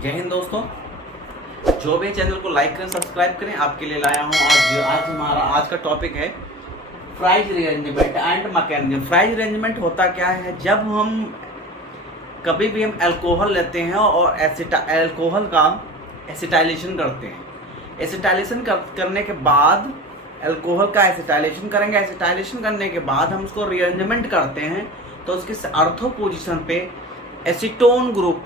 जय हिंद दोस्तों, जो भी चैनल को लाइक करें सब्सक्राइब करें, आपके लिए लाया हूँ। आज हमारा आज का टॉपिक है price arrangement and mechanism. Price arrangement होता क्या है? जब हम कभी भी हम अल्कोहल लेते हैं और अल्कोहल का एसिटाइलेशन करते हैं। एसिटाइलेशन करने के बाद अल्कोहल का एसिटाइलेशन करेंगे। एसिटाइलेशन करने के बाद हम उसको रीअरेंजमेंट करते हैं, तो उसके अर्थो पोजीशन पे एसीटोन ग्रुप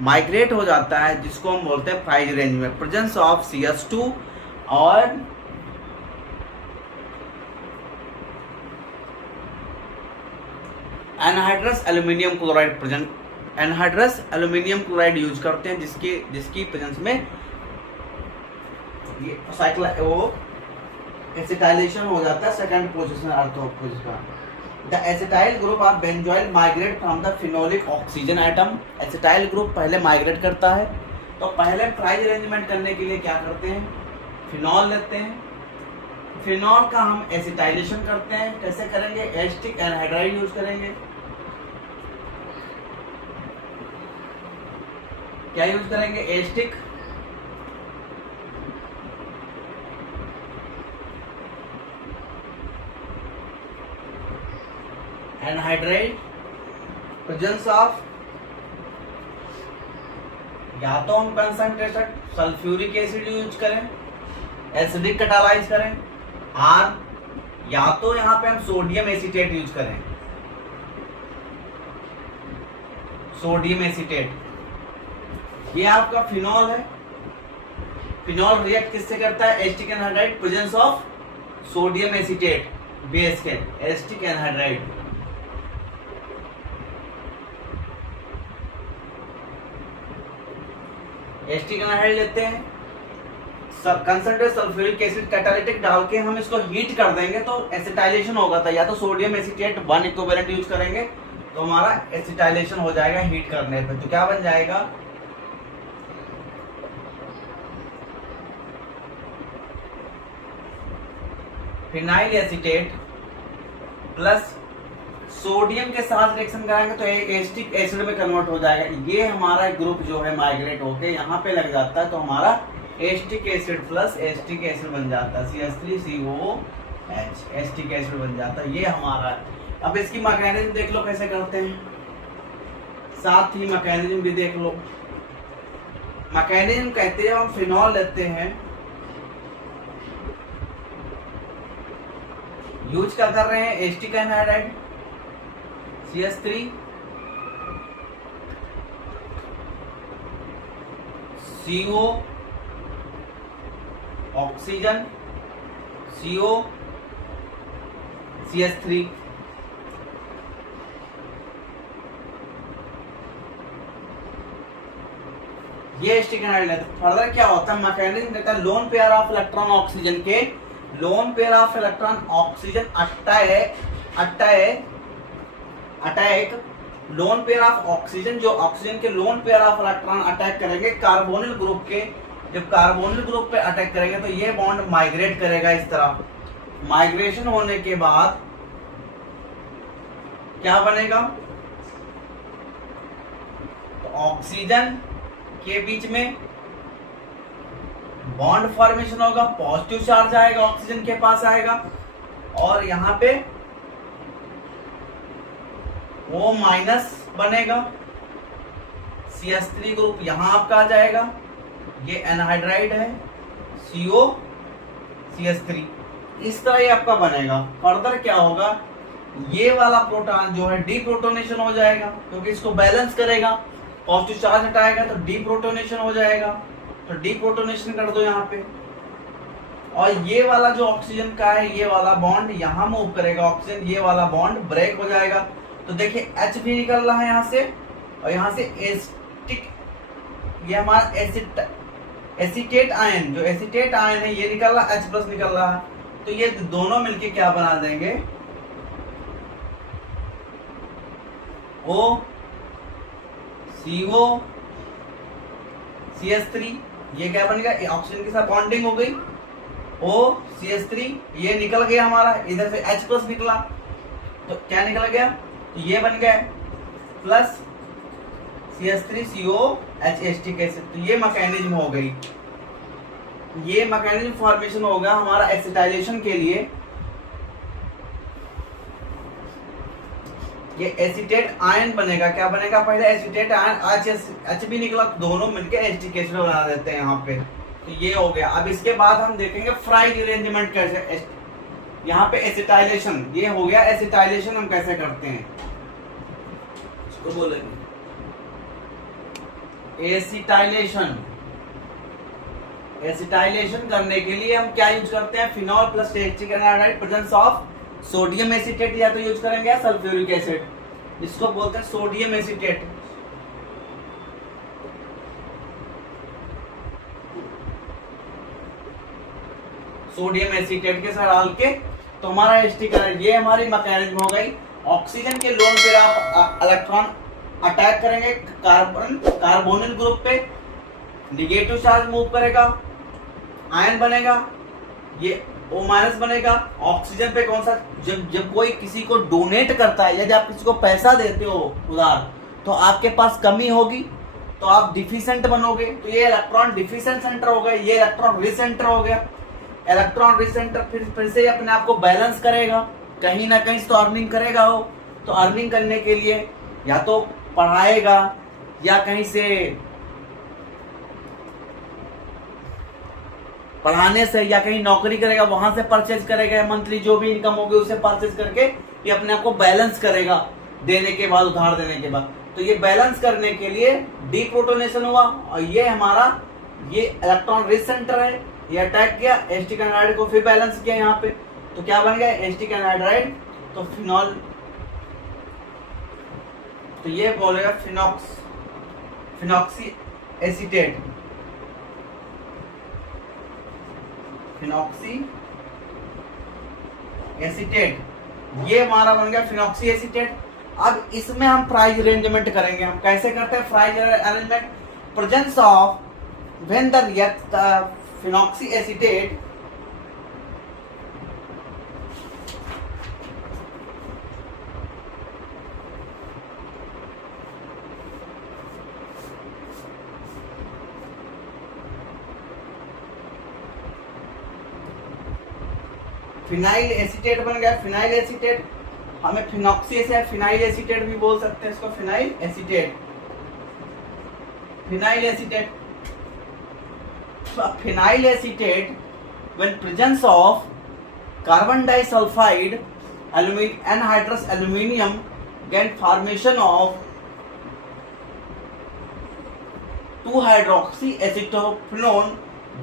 माइग्रेट हो जाता है, जिसको हम बोलते हैं price arrangement. Presence of CS2 और anhydrous aluminium chloride present. Anhydrous aluminium chloride use करते हैं, जिसकी प्रेजेंस में ये साइक्ल वो एसिटाइलेशन हो जाता है। सेकंड पोजीशन अर्थो position. The acetyl group of benzoyl migrate from the phenolic oxygen atom। acetyl group पहले माइग्रेट करता है, तो पहले प्राइस अरेंजमेंट करने के लिए क्या करते हैं? फिनॉल लेते हैं। फिनॉल का हम एसिटाइलेशन करते हैं। कैसे करेंगे? एस्टिक एनहाइड्राइड यूज करेंगे। क्या यूज करेंगे? एस्टिक एनहाइड्राइड प्रेजेंस ऑफ, या तो हम कंसंट्रेटेड सल्फ्यूरिक एसिड यूज करें, एसिडिक कैटालाइज करें, आर या तो यहां पे हम सोडियम एसीटेट यूज करें। सोडियम एसीटेट ये आपका फिनॉल है। फिनॉल रिएक्ट किससे करता है? Asterisk anhydride presence of sodium acetate base के एस्टिक एनहाइड्राइड। एस्टिक एनहाइड्राइड लेते हैं, कंसंट्रेट सल्फ्यूरिक एसिड कैटालिटिक डाल के हम इसको हीट कर देंगे, तो एसिटाइलेशन होगा था। या तो सोडियम एसीटेट 1 इक्विवेलेंट यूज करेंगे, तो हमारा एसिटाइलेशन हो जाएगा हीट करने पे। तो क्या बन जाएगा? फिनाइल एसीटेट प्लस सोडियम के साथ रिएक्शन कराएंगे तो एक एस्टिक एसिड में कन्वर्ट हो जाएगा। ये हमारा ग्रुप जो है माइग्रेट होके यहाँ पे लग जाता है, तो हमारा acetic acid plus acetic acid बन जाता है, CH3COOH एस्टिक एसिड बन जाता है। ये हमारा है। अब इसकी मैकेनिज्म देख लो कैसे करते हैं, साथ ही मैकेनिज्म भी देख लो। मैकेनिज्म कहते हैं हम फिनॉल लेते हैं, यूज क्या कर रहे हैं? Asterisk anhydride CH3 CO oxygen CO CH3। ये एस्टिक एनहाइड्राइड है। फर्दर क्या होता है? मैकेनिज्म कहता है lone pair of electron oxygen के, lone pair of electron oxygen attack lone pair of oxygen, जो ऑक्सीजन के lone pair of electron attack करेंगे कार्बोनिल ग्रुप के। जब कार्बोनिल ग्रुप पे अटैक करेंगे तो ये बॉन्ड माइग्रेट करेगा इस तरह। माइग्रेशन होने के बाद क्या बनेगा? तो ऑक्सीजन के बीच में बॉन्ड फॉर्मेशन होगा, पॉजिटिव चार्ज आएगा, ऑक्सीजन के पास आएगा, और यहां पे वो माइनस बनेगा। CH3 ग्रुप यहां आपका आ जाएगा। ये एनहाइड्राइड है CO CH3। इस तरह ये आपका बनेगा। फर्दर क्या होगा? ये वाला प्रोटॉन जो है डीप्रोटोनेशन हो जाएगा, क्योंकि इसको बैलेंस करेगा, पॉजिटिव चार्ज हटाएगा तो डीप्रोटोनेशन हो जाएगा। तो डीप्रोटोनेशन कर दो यहाँ पे, और ये वाला जो ऑक्सीजन का है ये वाला बॉन्ड यहाँ मूव करेगा ऑक्सीजन, ये वाला बॉन्ड ब्रेक हो जाएगा। तो देखिए H भी निकल रहा है यहाँ से, और यहाँ से एस्टिक, ये हमारा एसीटेट आयन, जो एसीटेट आयन है ये निकल रहा, H+ निकल रहा है। तो ये दोनों मिलके क्या बना देंगे? O CO CH3। ये क्या बनेगा? ऑक्सीजन के साथ बॉन्डिंग हो गई, O CH3 ये निकल गया हमारा, इधर से H+ निकला, तो क्या निकल गया? तो ये बन गया प्लस CH3COHST कैसे, तो ये मैकेनिज्म हो गई, ये मैकेनिज्म फॉर्मेशन होगा हमारा एसिटाइलेशन के लिए। ये एसीटेट आयन बनेगा, क्या बनेगा, पहले एसीटेट आयन H भी निकला, दोनों मिलकर एसिटिक एसिड बना देते हैं यहाँ पे, तो ये हो गया। अब इसके बाद हम देखेंगे फ्राई रिअरेंजमेंट कैसे, यहाँ पे एसिटाइलेशन, ये हो गया एसिटाइलेशन हम कैसे करते हैं, इसको बोलेंगे एसिटाइलेशन। एसिटाइलेशन करने के लिए हम क्या यूज करते हैं, फिनॉल प्लस टेस्टिक anhydride presence of sodium acetate, या तो यूज करेंगे या सल्फ्यूरिक एसिड, इसको बोलते हैं सोडियम एसीटेट। सोडियम एसीटेट के साथ डाल के तो हमारा एस्टिक, ये हमारी मैकेनिज्म हो गई। ऑक्सीजन के लोन पे आप इलेक्ट्रॉन अटैक करेंगे कार्बोनिल ग्रुप पे, निगेटिव चार्ज मूव करेगा, आयन बनेगा, ये O माइनस बनेगा। ऑक्सीजन पे कौन सा, जब कोई किसी को डोनेट करता है, यदि आप किसी को पैसा देते हो उधार, तो आपके पास कमी होगी, तो आप डिफिशिएंट बनोगे, तो ये इलेक्ट्रॉन डिफिशिएंट सेंटर हो गया, ये इलेक्ट्रॉन रिच सेंटर हो गया। इलेक्ट्रॉन रिच सेंटर फिर से अपने आप को बैलेंस करेगा, कहीं ना कहीं तो अर्निंग करेगा हो, तो अर्निंग करने के लिए या तो पढ़ाएगा या कहीं से पढ़ाने से या कहीं नौकरी करेगा, वहां से परचेज करेगा, मंथली जो भी इनकम होगी उसे परचेज करके ये अपने आप को बैलेंस करेगा देने के बाद, उधार देने के बाद। तो ये बैलेंस करने के लिए डीप्रोटोनेशन हुआ, और ये हमारा ये इलेक्ट्रॉन रिच सेंटर है, ये अटैक किया एसिटिक एनाहाइड्राइड को, फिर बैलेंस किया यहाँ पे, तो क्या बन गया एसिटिक एनाहाइड्राइड, तो फिनॉल, तो ये बोलेगा फिनॉक्सी एसीटेट, फिनॉक्सी एसीटेट, ये हमारा बन गया फिनॉक्सी एसीटेट। अब इसमें हम प्राइस अरेंजमेंट करेंगे, हम कैसे करते हैं price arrangement, presence of when the phenoxy acetate phenyl acetate बन गया, फिनाइल एसीटेट, हमें फिनॉक्सी एसिड फिनाइल एसीटेट भी बोल सकते हैं इसको, phenyl acetate, phenyl acetate. Phenyl acetate when presence of carbon disulfide anhydrous aluminium get formation of 2-hydroxyacetophenone,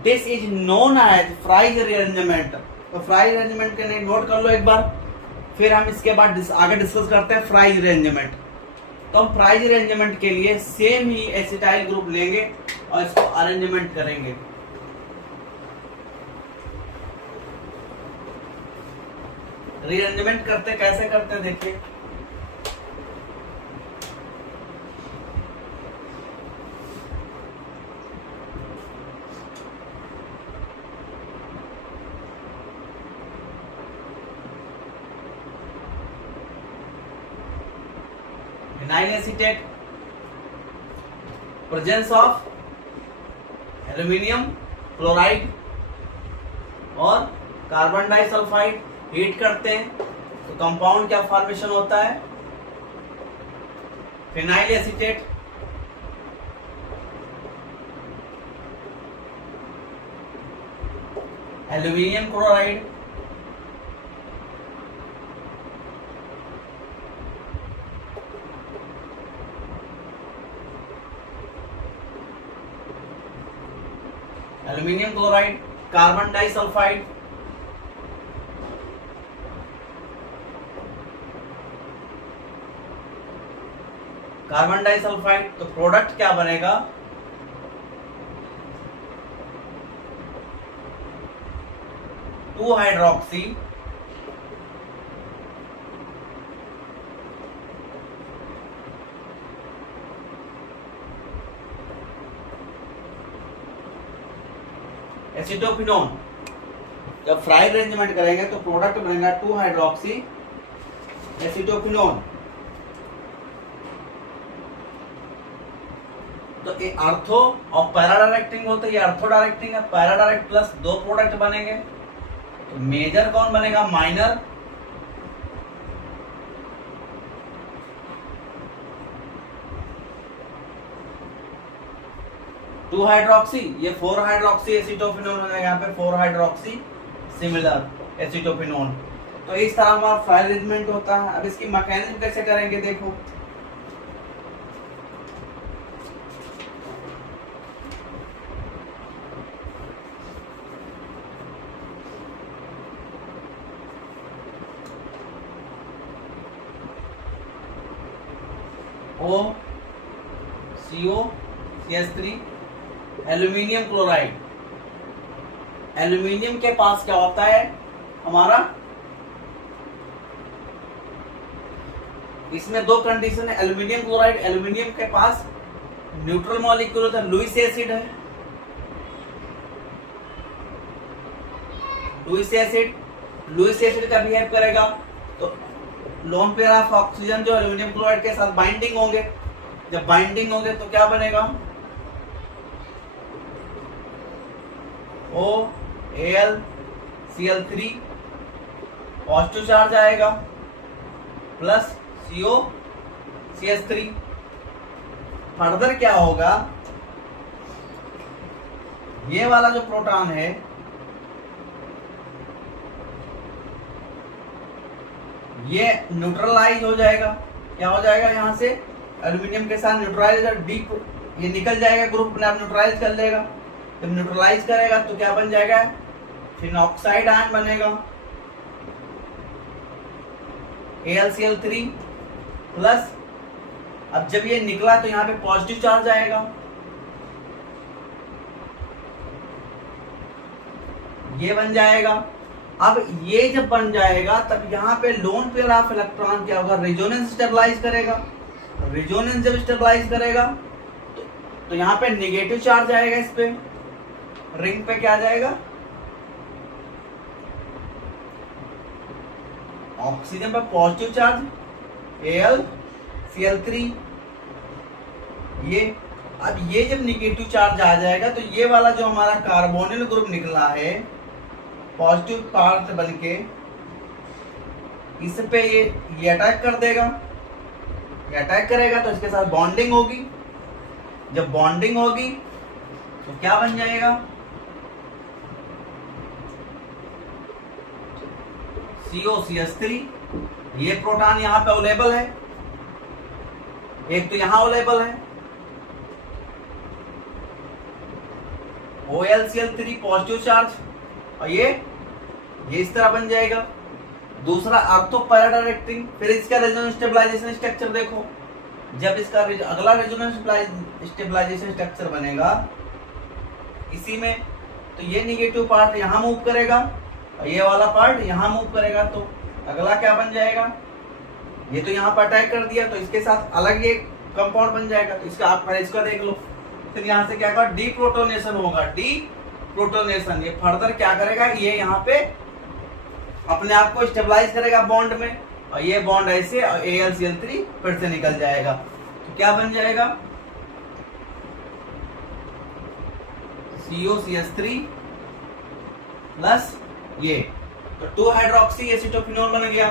this is known as Fries rearrangement। तो fry arrangement के लिए note कर लो एक बार, फिर हम इसके बाद आगे डिस्कस करते हैं फ्राइज अरेंजमेंट। तो हम फ्राइज अरेंजमेंट के लिए सेम ही एसिटाइल ग्रुप लेंगे और इसको अरेंजमेंट करेंगे। रीअरेंजमेंट करते कैसे करते हैं देखिए, phenyl acetate, presence of aluminium chloride और कार्बन डाइसल्फाइड, हीट करते हैं तो कंपाउंड क्या फॉर्मेशन होता है, phenyl acetate, aluminium chloride, aluminium chloride, carbon disulphide, carbon disulphide, तो प्रोडक्ट क्या बनेगा, 2-हाइड्रोक्सी एसिटोफिनोन। जब फ्राई अरेंजमेंट करेंगे तो प्रोडक्ट बनेगा 2-हाइड्रोक्सी एसिटोफिनोन। ये आर्थो और पैरा डायरेक्टिंग होता है, ये आर्थो डायरेक्टिंग है, पैरा डायरेक्ट प्लस दो प्रोडक्ट बनेंगे, तो मेजर कौन बनेगा, माइनर, टू हाइड्रोक्सी, ये 4 हाइड्रोक्सी एसिटोफिनोन हो जाएगा, यहाँ पे 4 हाइड्रोक्सी सिमिलर एसिटोफिनोन। तो इस तरह हमारा फाइल अरेंजमेंट होता है। अब इसकी मैकेनिज्म कैसे करेंगे देखो, O CO CH3 aluminium chloride. Aluminium के पास क्या होता है हमारा, इसमें दो कंडीशन है, एल्यूमिनियम क्लोराइड, एल्यूमिनियम के पास न्यूट्रल मॉलिक्यूल होता है, लुईस एसिड है, लुईस एसिड का बिहेव करेगा, तो लोन पेयर ऑफ ऑक्सीजन जो एल्यूमिनियम क्लोराइड के साथ बाइंडिंग होंगे, जब बाइंडिंग होंगे तो क्या बनेगा, O Al Cl3 positive charge आएगा प्लस CO CH3। फर्दर क्या होगा, ये वाला जो प्रोटॉन है ये न्यूट्रलाइज हो जाएगा, क्या हो जाएगा, यहां से एल्यूमिनियम के साथ न्यूट्रलाइज, डी ये निकल जाएगा, ग्रुप अपने आप न्यूट्रलाइज कर लेगा। जब न्यूट्रलाइज करेगा तो क्या बन जाएगा, फिनॉक्साइड आयन बनेगा, AlCl3 प्लस, अब जब ये निकला तो यहाँ पे पॉजिटिव चार्ज आएगा, ये बन जाएगा। अब ये जब बन जाएगा तब यहाँ पे लोन पेयर ऑफ इलेक्ट्रॉन क्या होगा, रेजोनेंस स्टेबलाइज करेगा, रेजोनेंस जब स्टेबलाइज करेगा तो यहाँ पे नेगेटिव चार्ज आएगा, इस पे रिंग पे क्या जाएगा, ऑक्सीजन पर पॉजिटिव चार्ज AlCl3, ये अब ये जब नेगेटिव चार्ज आ जाएगा तो ये वाला जो हमारा कार्बोनिल ग्रुप निकला है पॉजिटिव पार्ट बनके इस पे ये अटैक कर देगा, ये अटैक करेगा तो इसके साथ बॉन्डिंग होगी, जब बॉन्डिंग होगी तो क्या बन जाएगा, COCH3। ये प्रोटॉन यहाँ पे अवेलेबल है, एक तो यहाँ अवेलेबल है, OlCl3 पॉजिटिव चार्ज, और ये इस तरह बन जाएगा। दूसरा आर्थो पैरा डायरेक्टिंग, फिर इसका रेजोनेंस स्टेबलाइजेशन स्ट्रक्चर देखो, जब इसका अगला रेजोनेंस स्टेबलाइजेशन स्ट्रक्चर बनेगा इसी में, तो ये निगेटिव पार्ट यहाँ मूव करेगा और ये वाला पार्ट यहाँ मूव करेगा, तो अगला क्या बन जाएगा, ये तो यहाँ पर अटैक कर दिया तो इसके साथ अलग ये कंपाउंड बन जाएगा, तो इसका आप पहले इसका देख लो। फिर यहाँ से क्या होगा, डी प्रोटोनेशन होगा, डी प्रोटोनेशन, ये फर्दर क्या करेगा, ये यहाँ पे अपने आप को स्टेबलाइज करेगा बॉन्ड में, और ये बॉन्ड ऐसे और AlCl3 फिर से निकल जाएगा, तो क्या बन जाएगा, COCH3 प्लस ये, तो 2 हाइड्रोक्सी एसिटोफिनोन बन गया,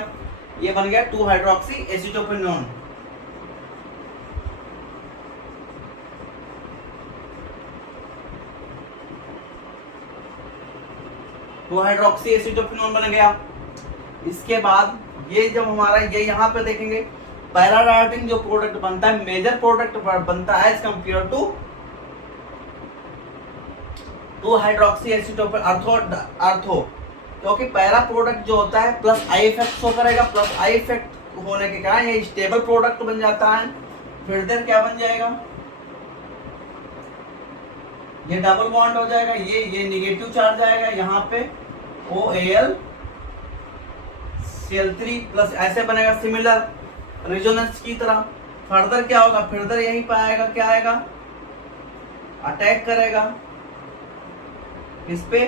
ये बन गया 2 hydroxy acetophenone. Two hydroxy acetophenone बन गया। इसके बाद ये जब हमारा ये यहाँ पे देखेंगे पैरा डायरेक्टिंग जो प्रोडक्ट बनता है, मेजर प्रोडक्ट बनता है एज कंपेयर टू 2 हाइड्रोक्सी एसिटोफिन अर्थो, क्योंकि पैरा प्रोडक्ट जो होता है प्लस आई इफेक्ट शो करेगा, प्लस आई इफेक्ट होने के कारण ये स्टेबल प्रोडक्ट बन जाता है। फिर देर क्या बन जाएगा, ये डबल बॉन्ड हो जाएगा, ये निगेटिव चार्ज आएगा यहाँ पे OAlCl3 प्लस ऐसे बनेगा सिमिलर रेजोनेंस की तरह। फर्दर क्या होगा, फर्दर यही पे आएगा, क्या आएगा, अटैक करेगा इस पे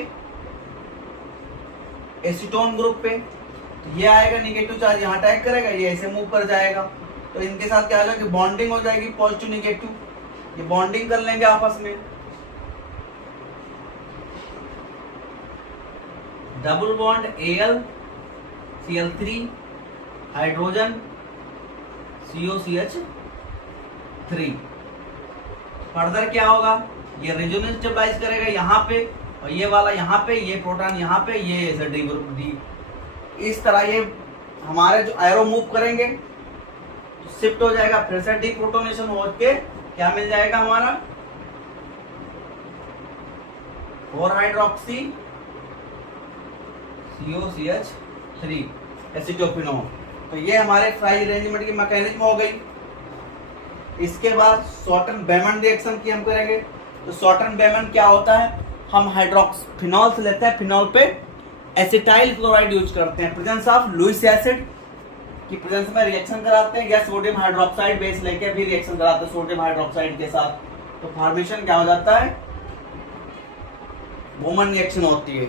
एसीटोन ग्रुप पे, तो ये आएगा निगेटिव चार्ज, यहाँ अटैक करेगा, ये ऐसे मूव कर जाएगा, तो इनके साथ क्या होगा कि बॉन्डिंग हो जाएगी पॉजिटिव निगेटिव, ये बॉन्डिंग कर लेंगे आपस में। Double bond AlCl3 hydrogen COCH3। Further क्या होगा, ये रेजोनेंस स्टेबलाइज करेगा यहाँ पे, और ये वाला यहाँ पे, ये प्रोटॉन यहाँ पे, ये डी ग्रुप डी। इस तरह ये हमारे जो एरो मूव करेंगे तो शिफ्ट हो जाएगा, फिर से डी प्रोटोनेशन हो के क्या मिल जाएगा हमारा 4 हाइड्रोक्सी COCH3 एसिटोफिनोल। तो ये हमारे फ्राइज अरेंजमेंट की मैकेनिज्म हो गई। इसके बाद शॉर्टन बेमन रिएक्शन की हम करेंगे। तो शॉर्टन बेमन क्या होता है, हम हाइड्रोक्सिफिनॉल से लेते हैं, फिनॉल पे एसिटाइल क्लोराइड यूज करते हैं, प्रेजेंस ऑफ लुइस एसिड की प्रेजेंस में रिएक्शन कराते हैं, या सोडियम हाइड्रोक्साइड बेस लेके भी रिएक्शन कराते हैं सोडियम हाइड्रोक्साइड के साथ। तो फॉर्मेशन क्या हो जाता है, बोमन रिएक्शन होती है।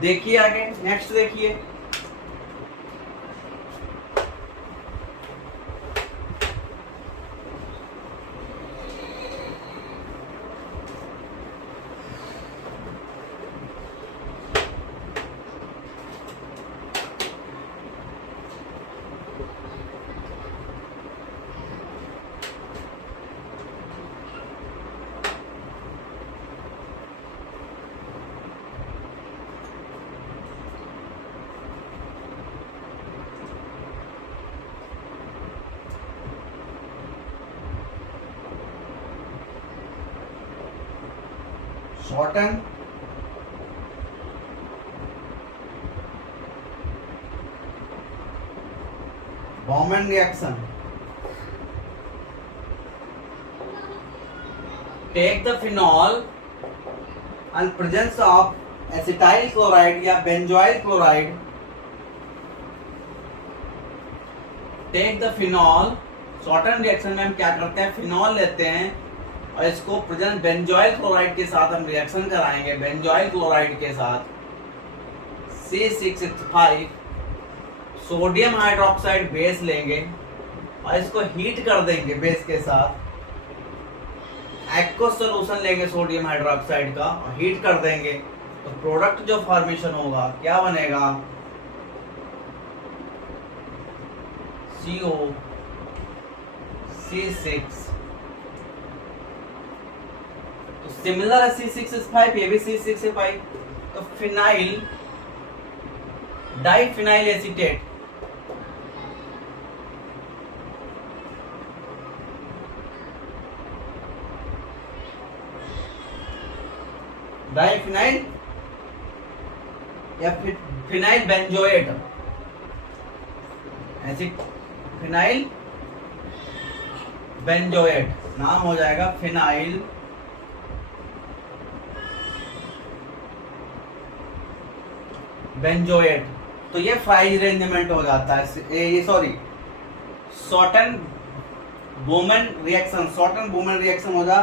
देखिए आगे, नेक्स्ट देखिए। Shorten Bowman reaction. Take the phenol and presence of acetyl chloride या benzoyl chloride. Take the phenol. Shorten reaction में हम क्या करते हैं, फिनॉल लेते हैं और इसको प्रेजेंट बेंजोइल क्लोराइड के साथ हम रिएक्शन कराएंगे। बेंजोइल क्लोराइड के साथ C6H5 सोडियम हाइड्रोक्साइड बेस लेंगे और इसको हीट कर देंगे बेस के साथ। एक्वस सॉल्यूशन लेंगे सोडियम हाइड्रोक्साइड का और हीट कर देंगे, तो प्रोडक्ट जो फॉर्मेशन होगा क्या बनेगा, COC6। तो सिमिलर है C6H5, ये भी C6H5। तो फिनाइल डाइफिनाइल एसीटेट, डाइफिनाइल या फिनाइल बेंजोएट, ऐसे फिनाइल बेंजोएट नाम हो जाएगा फिनाइल बेंजोएट। तो ये फ्राइज अरेंजमेंट हो जाता है, ये sorry Schotten Baumann reaction. Schotten Baumann reaction हो जा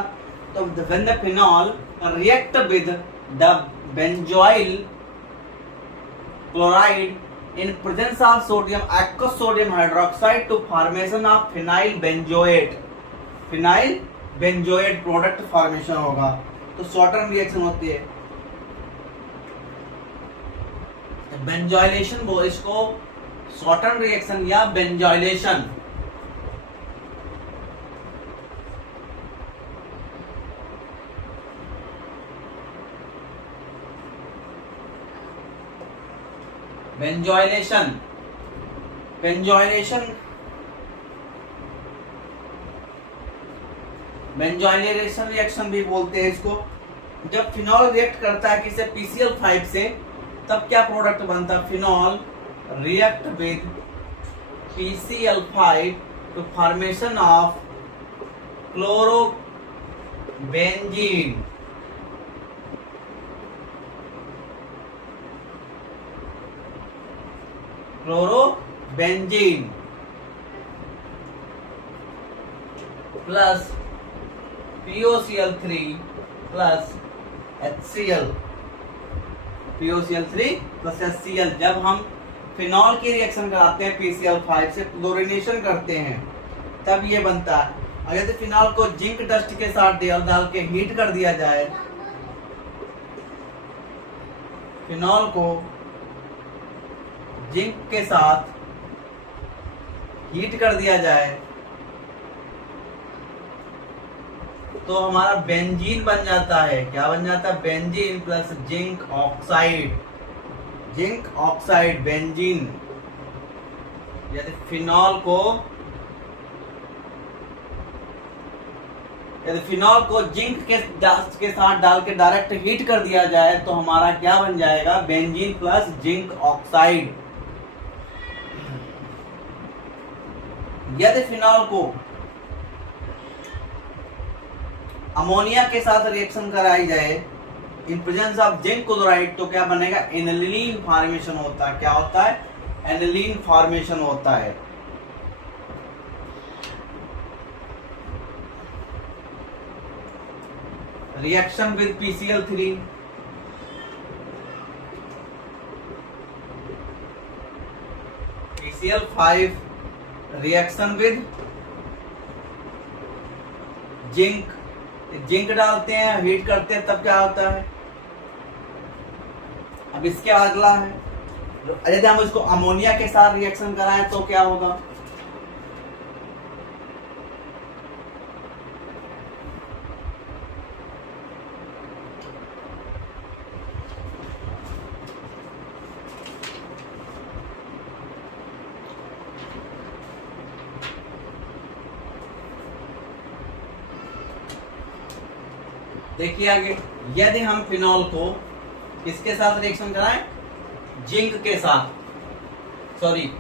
तो when the phenol react with the benzoyl chloride in presence of sodium aqueous sodium hydroxide to formation of phenyl benzoate। phenyl benzoate product formation होगा, तो shorten reaction होती है। Benzoylation वो इसको shorten reaction या benzoylation. Benzoylation, benzoylation, benzoylation reaction भी बोलते हैं इसको। जब फिनॉल रिएक्ट करता है किसी PCl5 से, तब क्या प्रोडक्ट बनता है, phenol react with PCl5 to formation of chlorobenzene. Chlorobenzene plus POCl3 plus HCl, POCl3 plus HCl। जब हम फिनॉल की रिएक्शन कराते हैं PCl5 से, क्लोरीनेशन करते हैं, तब ये बनता है। अगर यदि फिनॉल को जिंक डस्ट के साथ डाल के हीट कर दिया जाए, फिनॉल को जिंक के साथ हीट कर दिया जाए तो हमारा बेंजीन बन जाता है। क्या बन जाता है? Benzene plus zinc oxide, zinc oxide benzene. यदि फिनॉल को जिंक के साथ डाल के डायरेक्ट हीट कर दिया जाए तो हमारा क्या बन जाएगा? Benzene plus zinc oxide. यदि फिनॉल को अमोनिया के साथ रिएक्शन कराई जाए in presence of zinc chloride तो क्या बनेगा? एनिलीन फॉर्मेशन होता है। क्या होता है? एनिलीन फॉर्मेशन होता है। Reaction with PCl3, PCl5 reaction with zinc, zinc डालते हैं, हीट करते हैं, तब क्या होता है? अब इसके अगला है, यदि हम इसको अमोनिया के साथ रिएक्शन कराएं तो क्या होगा? देखिए आगे, यदि हम फिनॉल को किसके साथ रिएक्शन कराएं? जिंक के साथ, सॉरी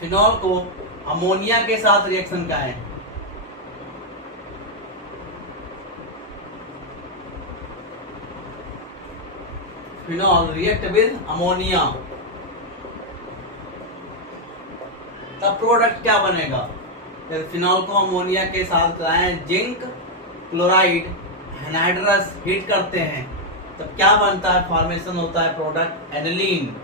फिनॉल को अमोनिया के साथ रिएक्शन कराएं, फिनॉल रिएक्ट विद अमोनिया, तब प्रोडक्ट क्या बनेगा? फिनॉल को अमोनिया के साथ कराएं, जिंक क्लोराइड एनहाइड्रस हीट करते हैं, तब क्या बनता है? फॉर्मेशन होता है product aniline.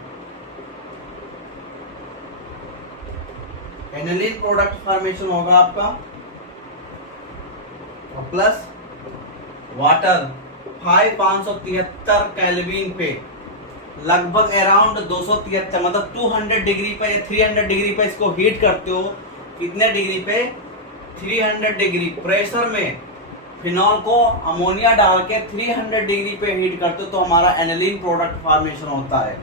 Aniline product formation होगा आपका, और प्लस वाटर 573 केल्विन पे, लगभग अराउंड 273 मतलब 200 डिग्री पे या 300 डिग्री पे इसको हीट करते हो। कितने डिग्री पे? 300 डिग्री प्रेशर में फिनॉल को अमोनिया डाल के 300 डिग्री पे हीट करते हो तो हमारा एनिलीन प्रोडक्ट फॉर्मेशन होता है।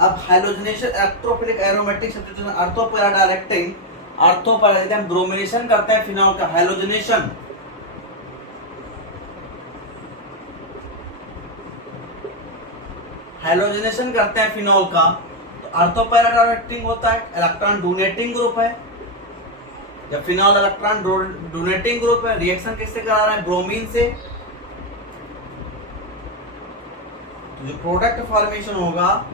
अब hydrogenation electrophilic aromatic substitution ortho para directing, ortho para यदि हम ब्रोमिनेशन करते हैं फिनॉल का, हाइड्रोजनेशन हाइड्रोजनेशन करते हैं फिनॉल का तो अर्थोपैरा डायरेक्टिंग होता है, इलेक्ट्रॉन डोनेटिंग ग्रुप है। जब फिनॉल इलेक्ट्रॉन डोनेटिंग ग्रुप है, रिएक्शन किससे करा रहा है? ब्रोमीन से। तो जो प्रोडक्ट फॉर्मेशन होगा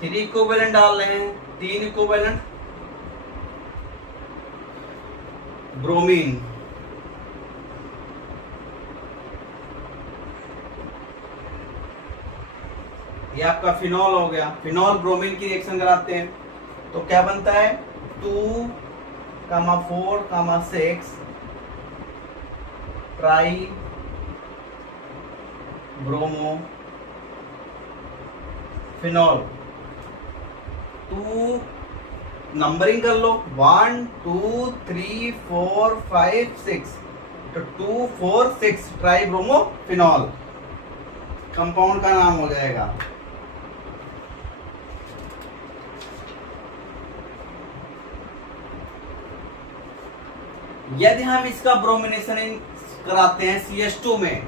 थ्री इक्विवेलेंट डाल रहे हैं, 3 इक्विवेलेंट ब्रोमीन, ये आपका फिनॉल हो गया। फिनॉल ब्रोमीन की रिएक्शन कराते हैं तो क्या बनता है? 2,4,6 ट्राई ब्रोमो फिनॉल। 2 नंबरिंग कर लो, 1 2 3 4 5 6 तो 2 4 6 ट्राई ब्रोमो फिनॉल कंपाउंड का नाम हो जाएगा। यदि हम इसका ब्रोमिनेशन कराते हैं CH2 में,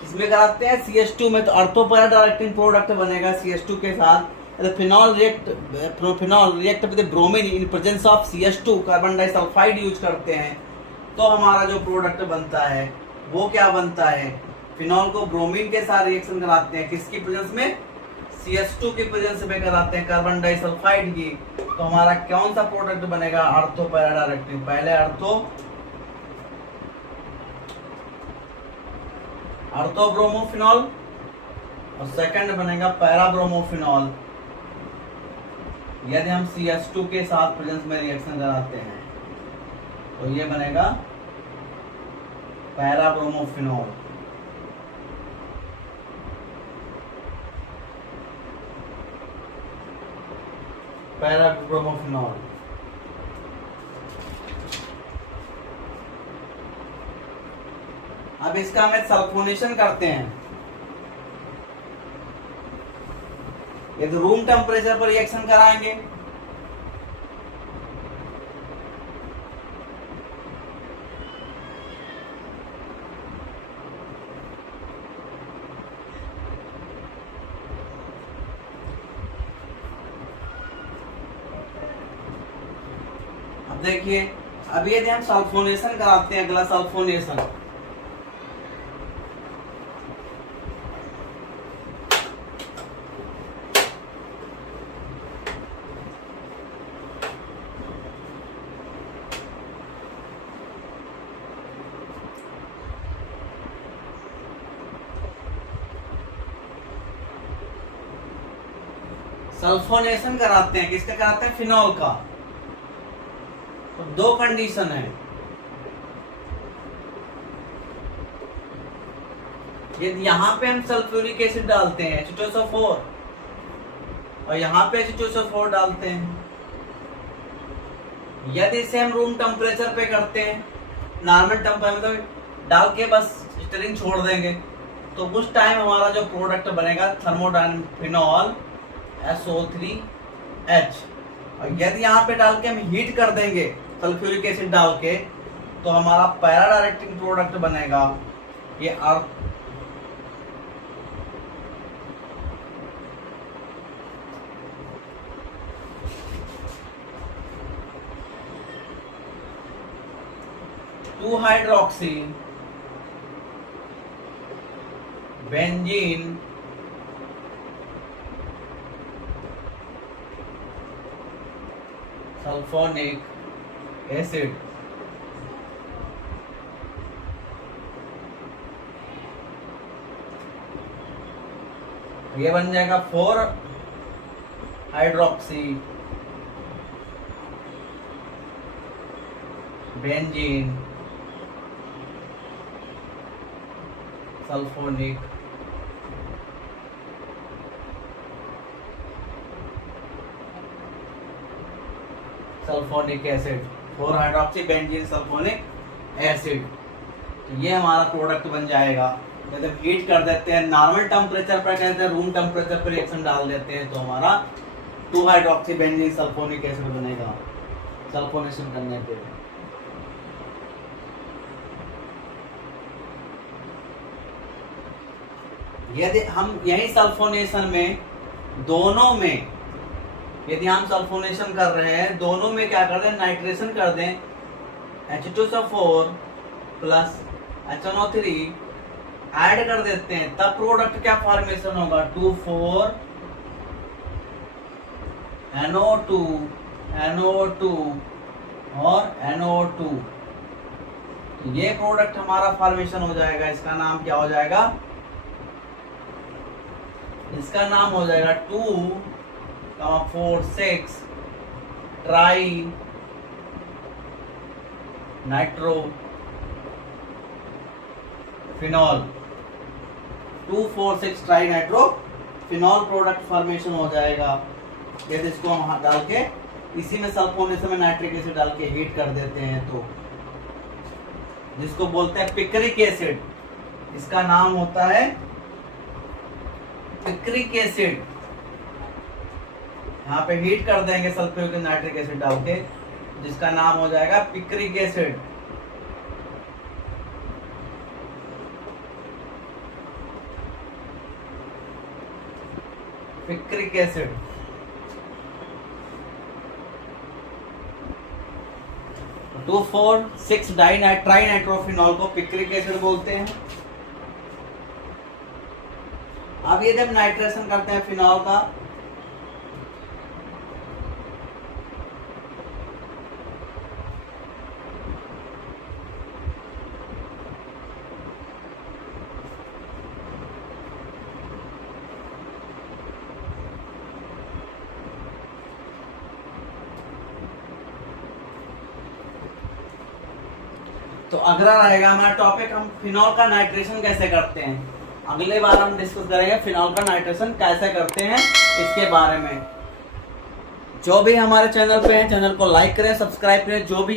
किसमें कराते हैं? CH2 में, तो अर्थोपैरा डायरेक्टिंग प्रोडक्ट बनेगा CH2 के साथ। Phenol react with bromine in presence of CH2 carbon disulphide use करते हैं तो हमारा जो प्रोडक्ट बनता है वो क्या बनता है? फिनॉल को ब्रोमीन के साथ रिएक्शन कराते हैं, किसकी प्रेजेंस में? CH2 की प्रेजेंस में कराते हैं कार्बन डाइसल्फाइड की, तो हमारा कौन सा प्रोडक्ट बनेगा? Ortho para directive. पहले ऑर्थो ब्रोमोफिनॉल और सेकंड बनेगा पैरा ब्रोमोफिनॉल, यदि हम CH2 के साथ प्रेजेंस में रिएक्शन कराते हैं तो ये बनेगा पैरा ब्रोमोफिनॉल। Para bromophenol. अब इसका हम सल्फोनेशन करते हैं। यदि रूम टेम्परेचर पर रिएक्शन कराएंगे अब देखिए, अब यदि हम सल्फोनेशन कराते हैं, अगला सल्फोनेशन, सल्फोनेशन कराते हैं, किसका कराते हैं? फिनॉल का। तो दो कंडीशन है, यदि यहाँ पे हम सल्फ्यूरिक एसिड डालते हैं H2SO4 और यहाँ पे H2SO4 डालते हैं, यदि इसे हम रूम टेम्परेचर पे करते हैं, नॉर्मल टेम्परेचर तो डाल के बस स्टीयरिंग छोड़ देंगे, तो उस टाइम हमारा जो प्रोडक्ट बनेगा थर्मोडायफिनॉल SO3H। और यदि यहाँ पे डाल के हम हीट कर देंगे सल्फ्यूरिक एसिड डाल के, तो हमारा पैरा डायरेक्टिंग प्रोडक्ट बनेगा ये two hydroxy benzene sulphonic acid. ये बन जाएगा 4 hydroxy benzene sulphonic acid, 4 hydroxy benzene sulphonic acid. तो ये हमारा प्रोडक्ट बन जाएगा। जब हीट कर देते हैं, नॉर्मल टेम्परेचर पर कहते हैं, रूम टेम्परेचर पर रिएक्शन डाल देते हैं, तो हमारा 2 हाइड्रोक्सी बेंजीन सल्फोनिक एसिड बनेगा सल्फोनेशन करने पे। यदि हम यही सल्फोनेशन में दोनों में, यदि हम सल्फोनेशन कर रहे हैं, दोनों में क्या कर दें? नाइट्रेशन कर दें, H2SO4 प्लस HNO3 ऐड कर देते हैं, तब प्रोडक्ट क्या फॉर्मेशन होगा? 2,4 NO2 NO2 और NO2। तो ये प्रोडक्ट हमारा फॉर्मेशन हो जाएगा। इसका नाम क्या हो जाएगा? इसका नाम हो जाएगा 2,4,6 tri nitro phenol. 2,4,6 tri nitro phenol product formation हो जाएगा। यदि इसको हम डाल के इसी में सल्फोनेशन में नाइट्रिक एसिड डाल के हीट कर देते हैं, तो जिसको बोलते हैं पिक्रिक एसिड, इसका नाम होता है पिक्रिक एसिड। यहाँ पे हीट कर देंगे सल्फ्यूरिक नाइट्रिक एसिड डाल के, जिसका नाम हो जाएगा picric acid. Picric acid. Two 4,6 trinitrophenol को पिक्रिक एसिड बोलते हैं। अब ये जब नाइट्रेशन करते हैं फिनॉल का, तो अगला रहेगा हमारा टॉपिक, हम फिनॉल का नाइट्रेशन कैसे करते हैं। अगले बार हम डिस्कस करेंगे फिनॉल का नाइट्रेशन कैसे करते हैं इसके बारे में। जो भी हमारे चैनल पे हैं, चैनल को लाइक करें, सब्सक्राइब करें। जो भी